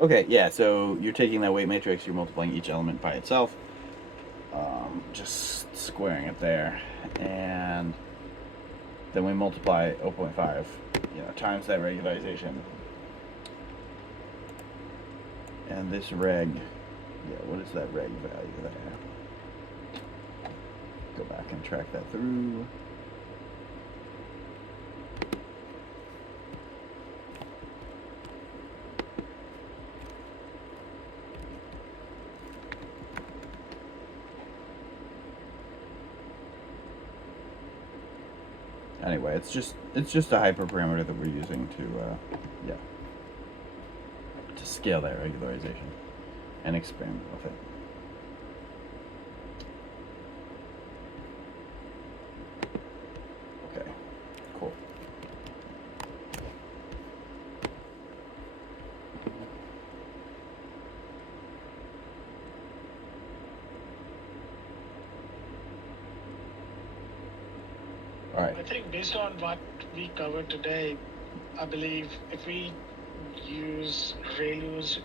Okay, yeah, so you're taking that weight matrix, you're multiplying each element by itself, just squaring it there, and then we multiply 0.5, times that regularization. And this reg, what is that reg value there? Go back and track that through. Anyway, it's just a hyperparameter that we're using to scale that regularization and experiment with it. Okay, cool. All right. I think based on what we covered today, I believe if we use Raylu's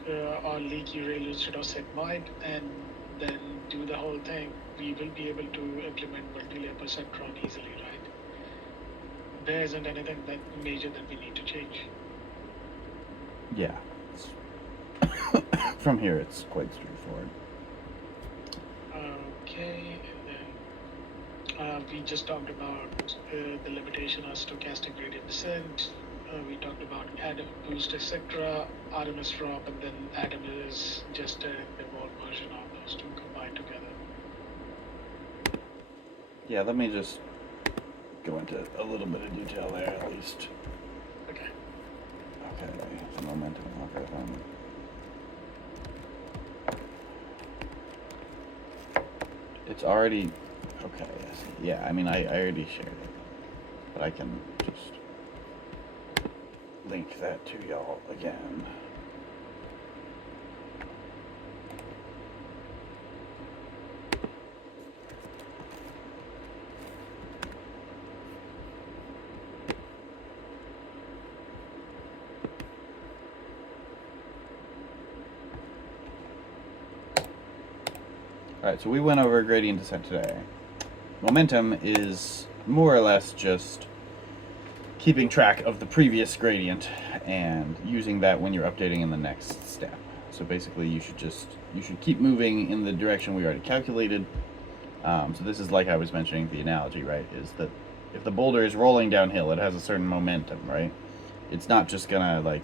or leaky Raylu's sigmoid and then do the whole thing, we will be able to implement multi-layer perceptron easily, right? There isn't anything that major that we need to change. Yeah. From here, it's quite straightforward. Okay, and then we just talked about the limitation of stochastic gradient descent. We talked about atom boost, etc. RMS drop, and then atom is just an evolved version of those two combined together. Yeah, let me just go into a little bit of detail there at least. Okay. Okay, the momentum algorithm. It's already okay. Yeah, I mean, I already shared it, but I can just link that to y'all again. Alright, so we went over gradient descent today. Momentum is more or less just keeping track of the previous gradient and using that when you're updating in the next step. So basically you should keep moving in the direction we already calculated. So this is like I was mentioning the analogy, right? Is that if the boulder is rolling downhill, it has a certain momentum, right? It's not just gonna like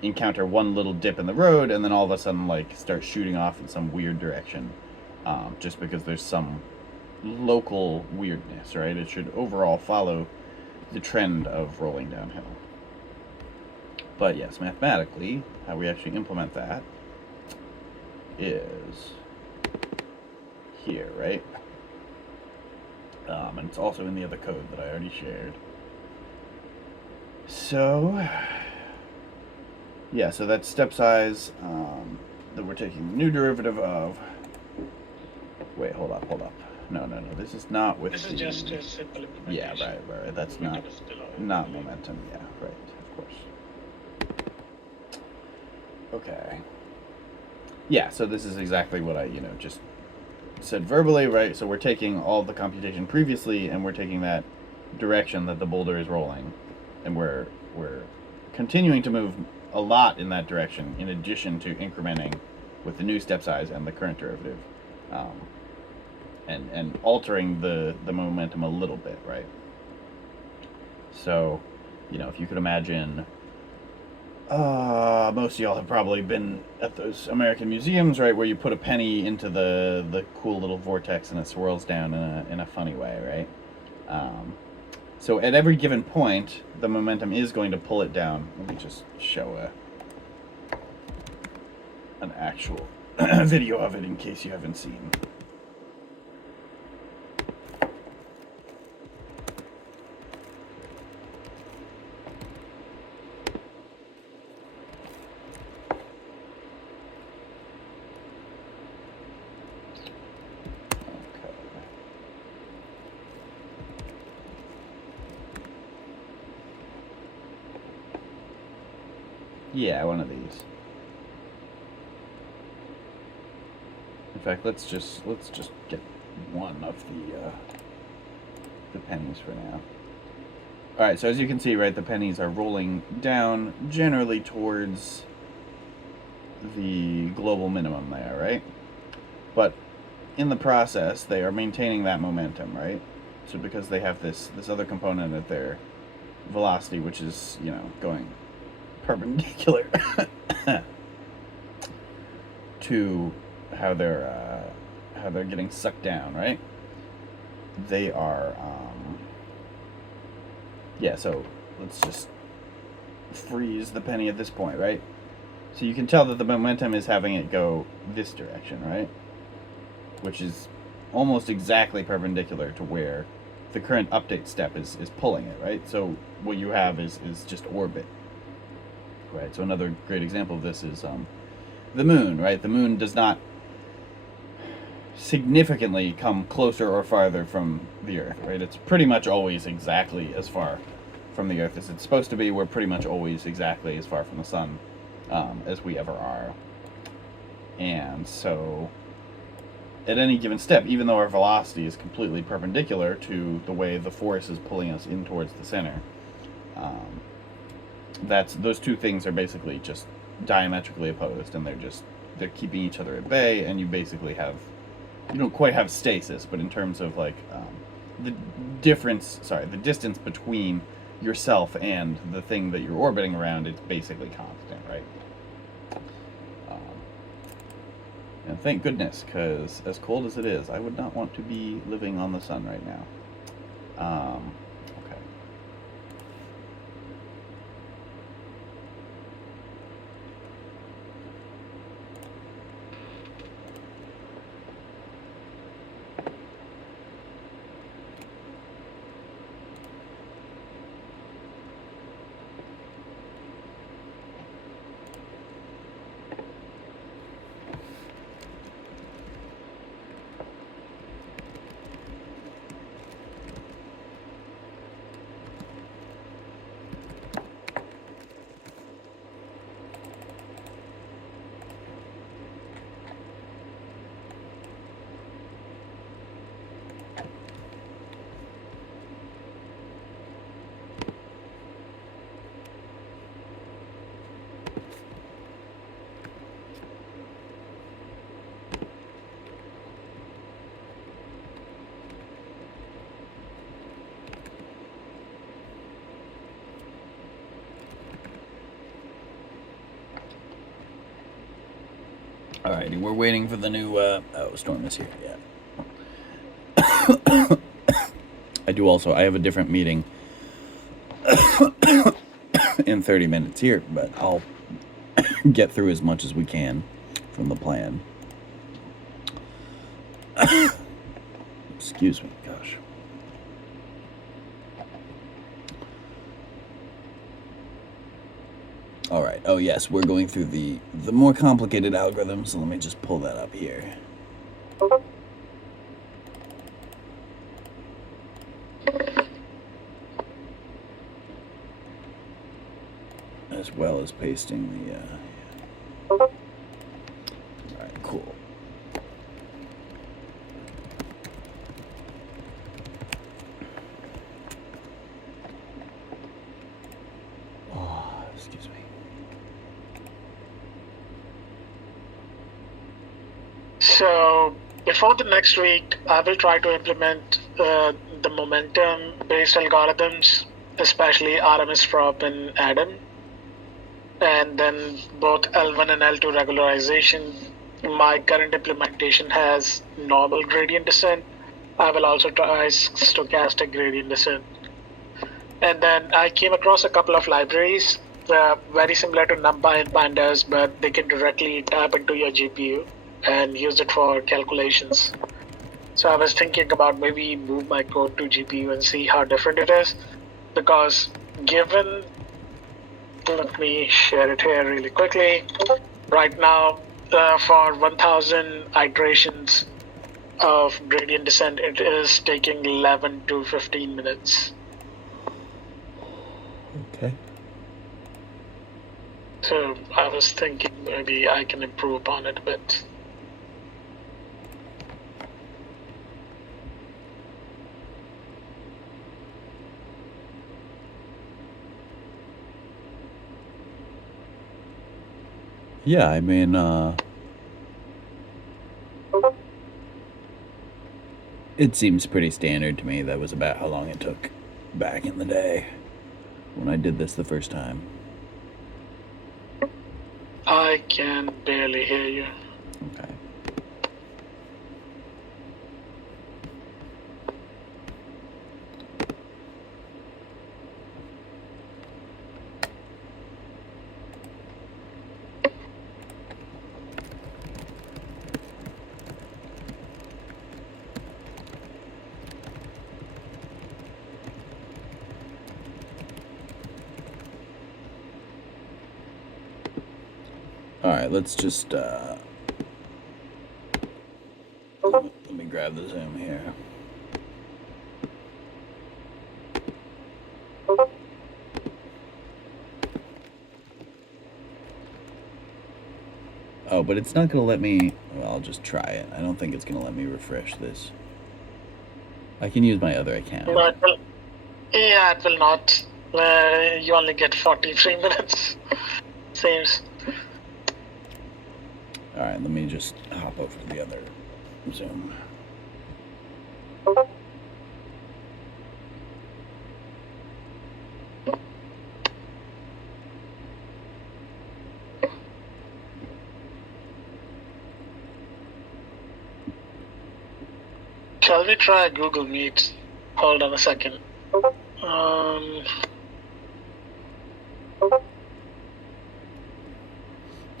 encounter one little dip in the road and then all of a sudden like start shooting off in some weird direction, just because there's some local weirdness, right? It should overall follow the trend of rolling downhill. But yes, mathematically, how we actually implement that is here, right? And it's also in the other code that I already shared. So, yeah, so that's step size that we're taking the new derivative of. Wait, hold up. No. This is not with This is the. just a simple Yeah, implementation. right. That's not momentum. Yeah, right. Of course. Okay. Yeah, so this is exactly what I just said verbally, right? So we're taking all the computation previously, and we're taking that direction that the boulder is rolling, and we're continuing to move a lot in that direction, in addition to incrementing with the new step size and the current derivative, um, and altering the momentum a little bit, right? So, if you could imagine, most of y'all have probably been at those American museums, right, where you put a penny into the cool little vortex and it swirls down in a funny way, right? So at every given point, the momentum is going to pull it down. Let me just show an actual video of it in case you haven't seen. Yeah, one of these. fact, let's just get one of the pennies for now. All right, so as you can see, right, the pennies are rolling down generally towards the global minimum there, right? But in the process, they are maintaining that momentum, right? So because they have this other component at their velocity, which is, you know, going perpendicular to how they're getting sucked down, right? They are yeah, so let's just freeze the penny at this point, right? So you can tell that the momentum is having it go this direction, right? Which is almost exactly perpendicular to where the current update step is pulling it, right? So what you have is just orbit, right? So another great example of this is the moon, right? The moon does not significantly come closer or farther from the Earth, right? It's pretty much always exactly as far from the Earth as it's supposed to be. We're pretty much always exactly as far from the sun as we ever are. And so at any given step, even though our velocity is completely perpendicular to the way the force is pulling us in towards the center, those two things are basically just diametrically opposed, and they're keeping each other at bay, and you don't quite have stasis, but in terms of like the distance between yourself and the thing that you're orbiting around, it's basically constant, right? And thank goodness, because as cold as it is, I would not want to be living on the sun right now. Okay. Alrighty, we're waiting for the new, Storm is here, yeah. I have a different meeting in 30 minutes here, but I'll get through as much as we can from the plan. Excuse me, gosh. All right. Oh yes, we're going through the more complicated algorithms. So let me just pull that up here. As well as pasting the. All right. Cool. Oh, excuse me. So before the next week, I will try to implement the momentum-based algorithms, especially RMS prop and Adam, and then both L1 and L2 regularization. My current implementation has normal gradient descent. I will also try stochastic gradient descent. And then I came across a couple of libraries very similar to NumPy and Pandas, but they can directly tap into your GPU and use it for calculations. So I was thinking about maybe move my code to GPU and see how different it is, because given, let me share it here really quickly. Right now, for 1000 iterations of gradient descent, it is taking 11 to 15 minutes. Okay. So I was thinking maybe I can improve upon it a bit. Yeah, I mean, it seems pretty standard to me. That was about how long it took back in the day when I did this the first time. I can barely hear you. Okay. Alright, let's just, let me grab the Zoom here. Oh, but it's not going to let me... Well, I'll just try it. I don't think it's going to let me refresh this. I can use my other account. But, yeah, it will not. You only get 43 minutes. Seems. Alright, let me just hop over to the other Zoom. Shall we try Google Meet? Hold on a second.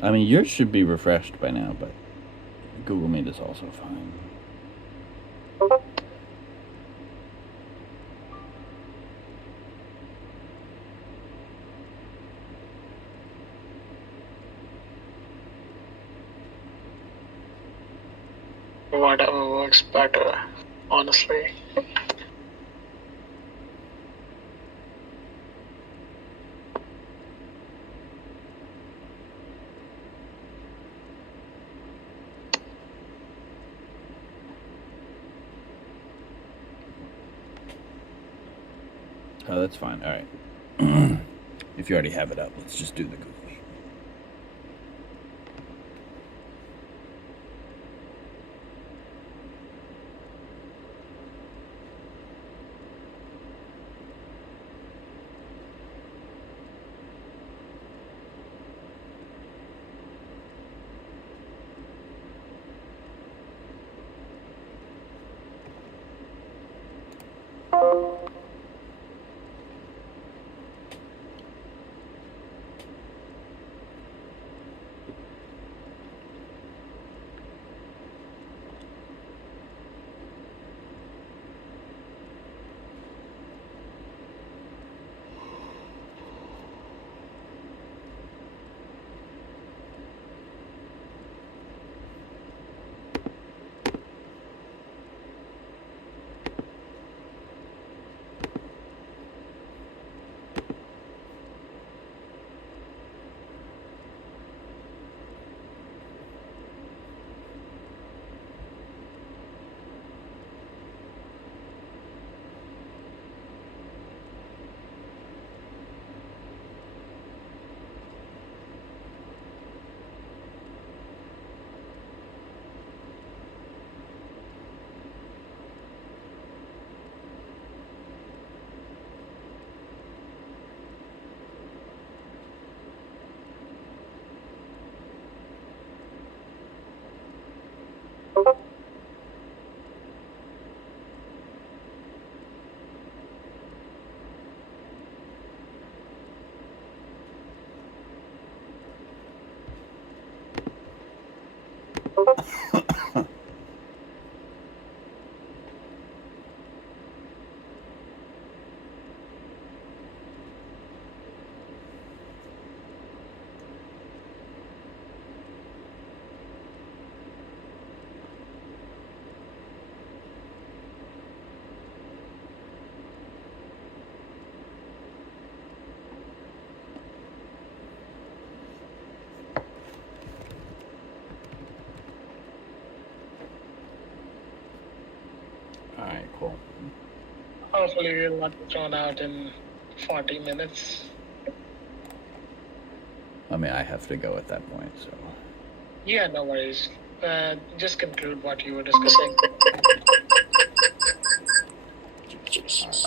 I mean, yours should be refreshed by now, but Google Meet is also fine. Whatever works better, honestly. Oh, that's fine. Alright. If you already have it up, let's just do the Google Meet. Alright, cool. Hopefully, we'll not be thrown out in 40 minutes. I mean, I have to go at that point, so. Yeah, no worries. Just conclude what you were discussing. All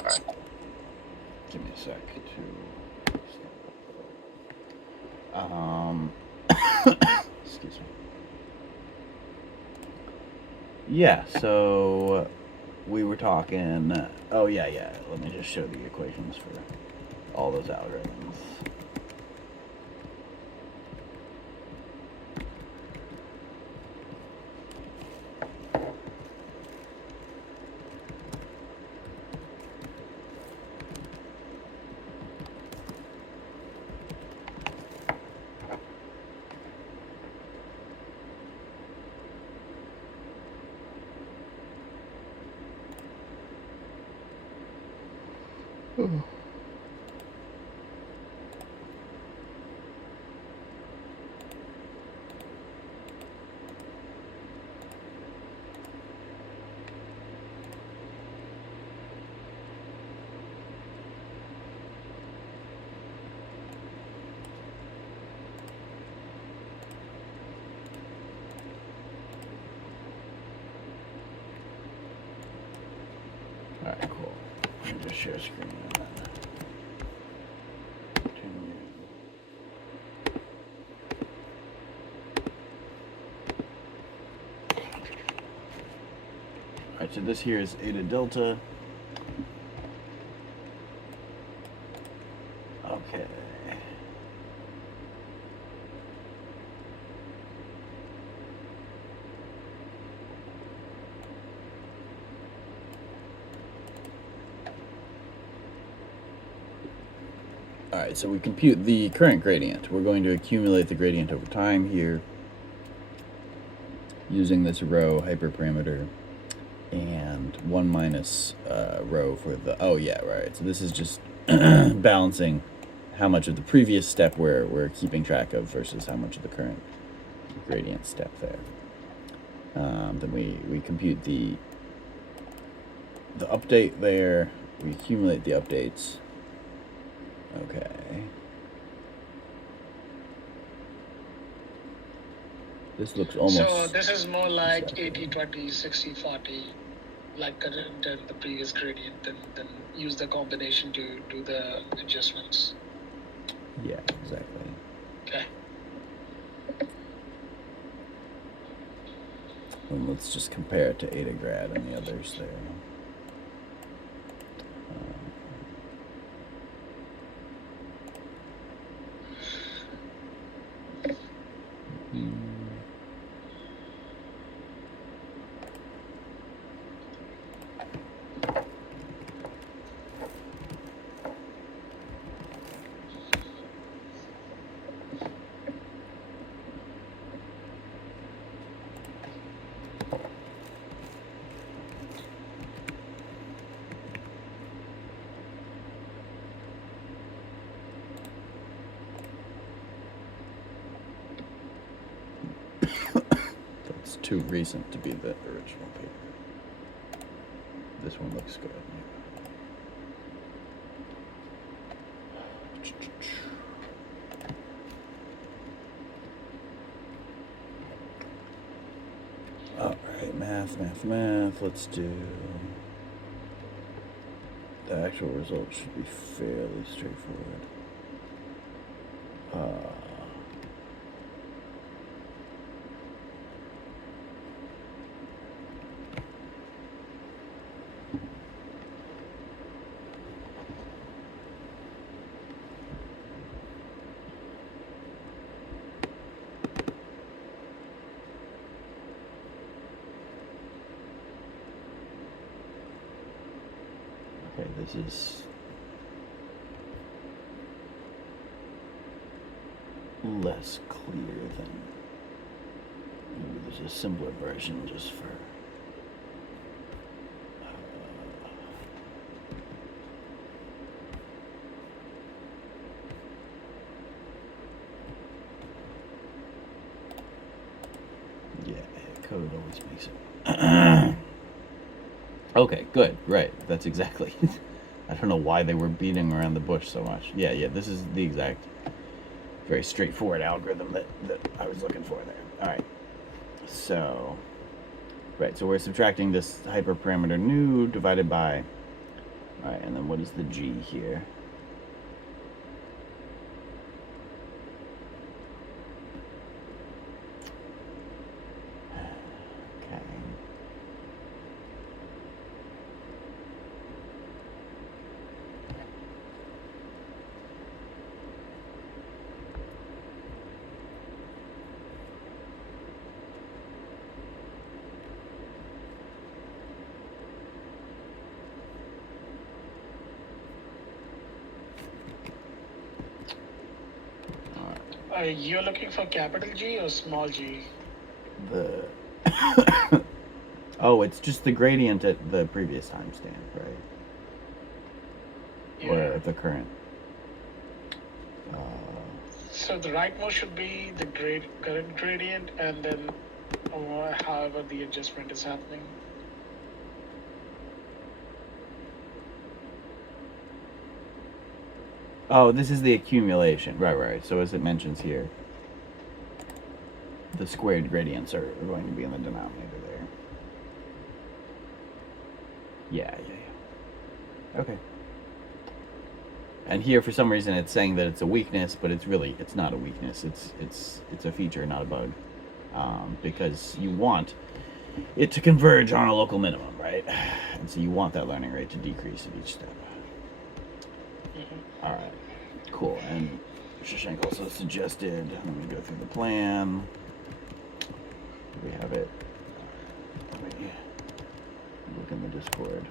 right. Give me a sec to. Excuse me. Yeah, so we were talking. Oh, yeah. Let me just show the equations for all those algorithms. Alright, cool. Let me just share screen and then continue. Alright, so this here is eta delta. Okay. Alright, so we compute the current gradient. We're going to accumulate the gradient over time here using this rho hyperparameter and 1 minus rho for the, oh yeah, right. So this is just balancing how much of the previous step we're keeping track of versus how much of the current gradient step there. Then we compute the update there, we accumulate the updates. Okay. This looks almost... So this is more like 80-20, 60-40, like the previous gradient, then use the combination to do the adjustments. Yeah, exactly. Okay. And let's just compare it to eta grad and the others there. It's too recent to be the original paper. This one looks good. Alright, math. Let's do... The actual result should be fairly straightforward. Okay, this is less clear than... Maybe there's a simpler version just for... Yeah, code always makes it... Okay, good, right, that's exactly... I don't know why they were beating around the bush so much. Yeah, this is the exact very straightforward algorithm that I was looking for there. All right. So, right. So we're subtracting this hyperparameter new divided by. All right, and then what is the g here? Okay. You're looking for capital G or small g? The oh, it's just the gradient at the previous timestamp, right? Yeah. Or at the current. So the rightmost should be the current gradient, and then however the adjustment is happening. Oh, this is the accumulation. Right. So as it mentions here, the squared gradients are going to be in the denominator there. Yeah. Okay. And here, for some reason, it's saying that it's a weakness, but it's not a weakness. It's a feature, not a bug, because you want it to converge on a local minimum, right? And so you want that learning rate to decrease at each step. Mm-hmm. All right, cool. And Shashank also suggested, let me go through the plan. We have it. Let me look in the Discord.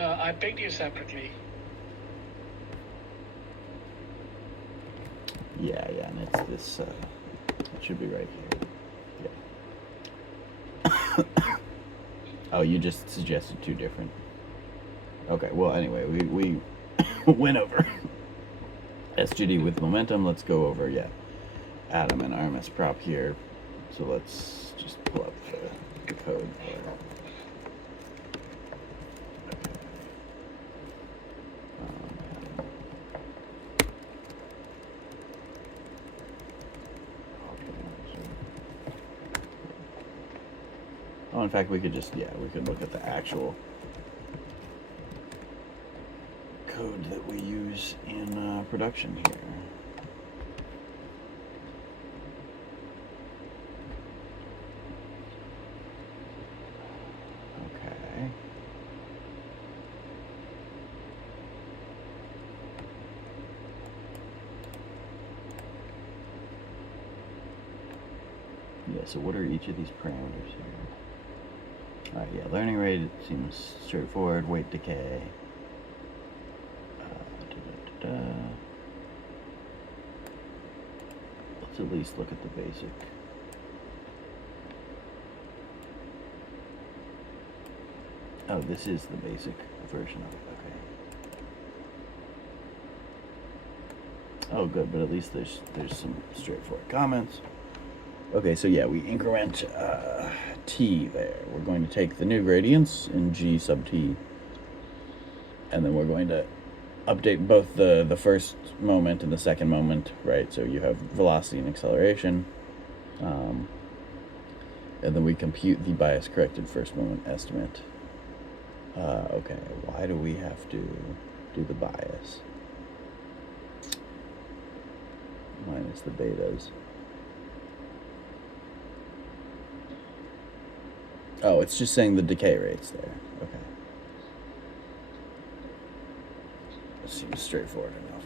I picked you separately. Yeah, and it's this, it should be right here. Yeah. Oh, you just suggested two different. Okay, well, anyway, we went over SGD with momentum. Let's go over, Atom and RMS prop here. So let's just pull up the code for it. Oh, in fact, we could just, we could look at the actual code that we use in production here. Okay. Yeah, so what are each of these parameters here? Alright, learning rate, it seems straightforward. Weight decay. Let's at least look at the basic. Oh, this is the basic version of it. Okay. Oh, good, but at least there's some straightforward comments. Okay, so we increment t there. We're going to take the new gradients in g sub t, and then we're going to update both the first moment and the second moment, right? So you have velocity and acceleration, and then we compute the bias corrected first moment estimate. Okay, why do we have to do the bias minus the betas? Oh, it's just saying the decay rates there. Okay. That seems straightforward enough.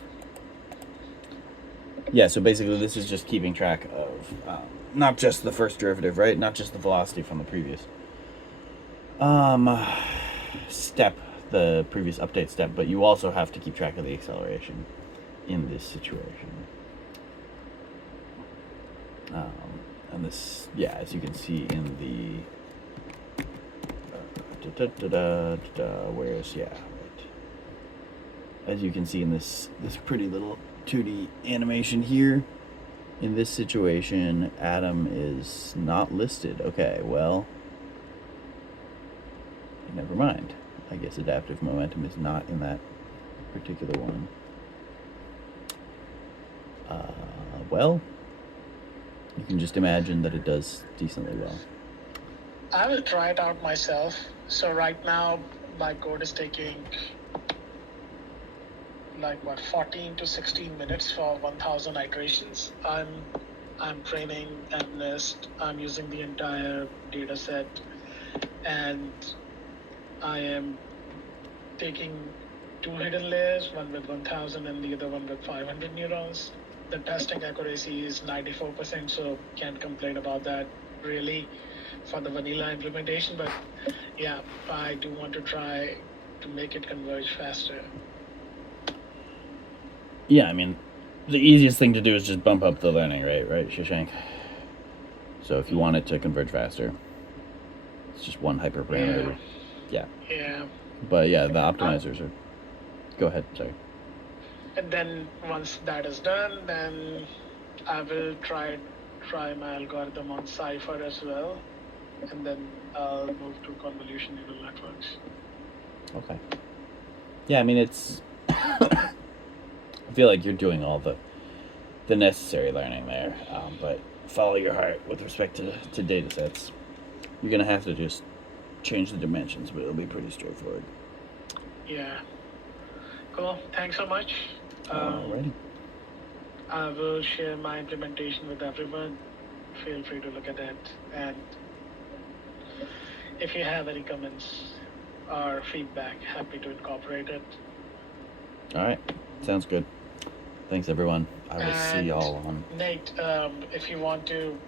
Yeah, so basically this is just keeping track of not just the first derivative, right? Not just the velocity from the previous step, the previous update step, but you also have to keep track of the acceleration in this situation. And this, as you can see in the where's right. As you can see in this pretty little 2D animation here. In this situation, Adam is not listed. Okay, well, never mind. I guess adaptive momentum is not in that particular one. Well, you can just imagine that it does decently well. I will try it out myself. So right now, my code is taking like 14 to 16 minutes for 1,000 iterations. I'm training analyst. I'm using the entire data set, and I am taking 2 hidden layers, one with 1,000 and the other one with 500 neurons. The testing accuracy is 94%, so can't complain about that really for the vanilla implementation. But yeah, I do want to try to make it converge faster. Yeah, I mean, the easiest thing to do is just bump up the learning rate, right, Shashank? So if you want it to converge faster, it's just one hyperparameter. Yeah. Yeah. But yeah, the optimizers are. Go ahead, sorry. And then once that is done, then I will try my algorithm on Cypher as well, and then I'll move to convolution neural networks. Okay. Yeah, I mean, it's. I feel like you're doing all the necessary learning there, but follow your heart with respect to data sets. You're going to have to just change the dimensions, but it'll be pretty straightforward. Yeah. Cool. Thanks so much. Alrighty. I will share my implementation with everyone. Feel free to look at it. And if you have any comments or feedback, happy to incorporate it. Alright. Sounds good. Thanks, everyone. I will see y'all on. Nate, if you want to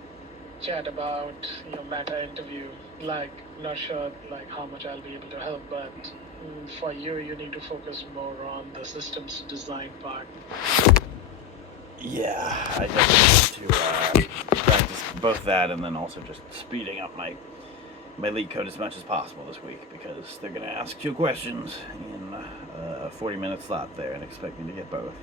chat about your meta interview, like, not sure like how much I'll be able to help, but for you, you need to focus more on the systems design part. Yeah, I definitely need to practice both that and then also just speeding up my leak code as much as possible this week, because they're going to ask 2 questions in a 40-minute slot there and expect me to get both.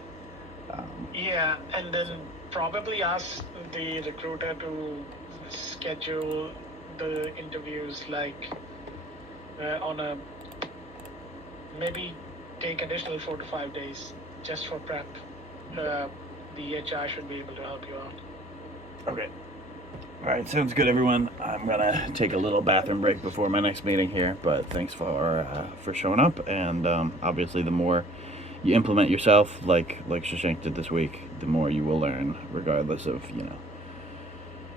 Yeah, and then probably ask the recruiter to schedule the interviews like on a maybe take additional 4 to 5 days just for prep. The HR should be able to help you out. Okay. All right, sounds good, everyone. I'm gonna take a little bathroom break before my next meeting here, but thanks for showing up. And obviously, the more you implement yourself, like Shashank did this week, the more you will learn, regardless of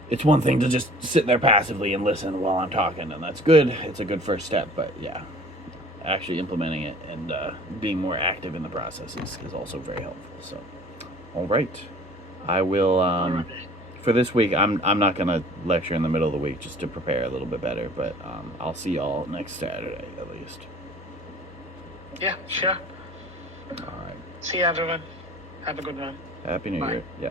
It's one thing to just sit there passively and listen while I'm talking, and that's good. It's a good first step, but yeah, actually implementing it and being more active in the process is also very helpful. So, all right, I will. For this week, I'm not gonna lecture in the middle of the week just to prepare a little bit better, but I'll see y'all next Saturday at least. Yeah, sure. All right. See you, everyone. Have a good one. Happy New Bye. Year. Yeah.